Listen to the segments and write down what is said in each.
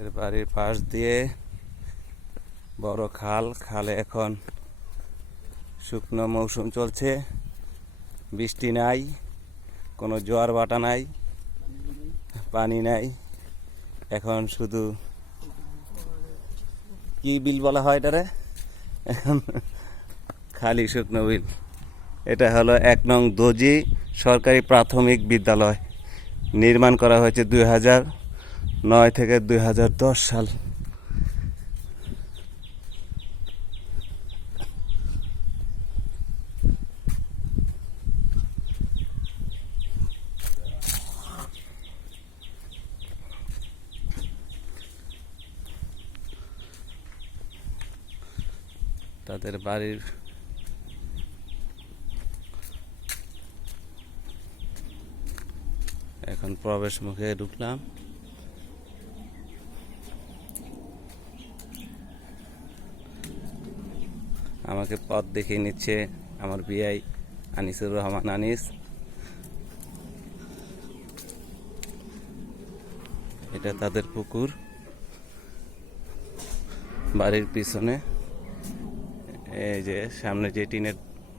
তাদের বাড়ির পাশ দিয়ে বড় খাল, খালে এখন শুকনো মৌসুম চলছে, বৃষ্টি নাই, কোনো জোয়ার ভাটা নাই, পানি নাই। এখন শুধু কি বিল বলা হয় এটারে, এখন খালি শুকনো বিল। এটা হলো 1 নং দোজি সরকারি প্রাথমিক বিদ্যালয়, নির্মাণ করা হয়েছে 2009 থেকে 2010 সাল। তাদের বাড়ির এখন প্রবেশ মুখে ঢুকলাম। আমাকে পথ দেখিয়ে নিচ্ছে আমার বিআই আনিসুর রহমান আনিস। এটা তাদের পুকুর, বাড়ির পিছনে এই যে সামনে যে টিনের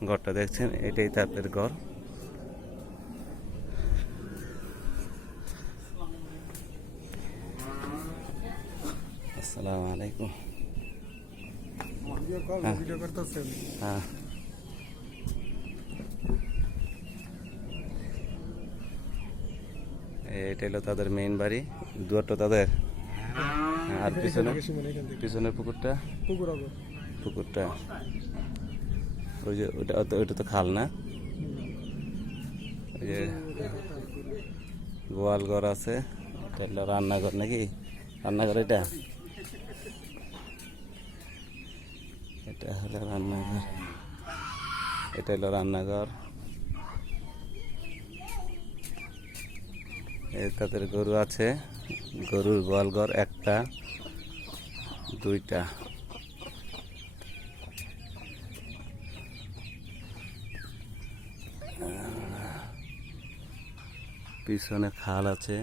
ঘরটা দেখছেন, এটাই তাদের ঘর। আসসালামু আলাইকুম। হ্যাঁ, এটা হলো তাদের মেইন বাড়ি, দুয়ারটা তাদের। আর পিছনের পুকুরটা ওই যে ওইটা তো খাল না, ওই যে গোয়াল ঘর আছে। এটা হলো রান্নাঘর নাকি, রান্নাঘর এটা হলো রান্নাঘর, এটা হলো রান্নাঘর। তাদের গরু আছে, গরুর গোয়াল ঘর একটা, দুইটা। পিছনে খাল আছে।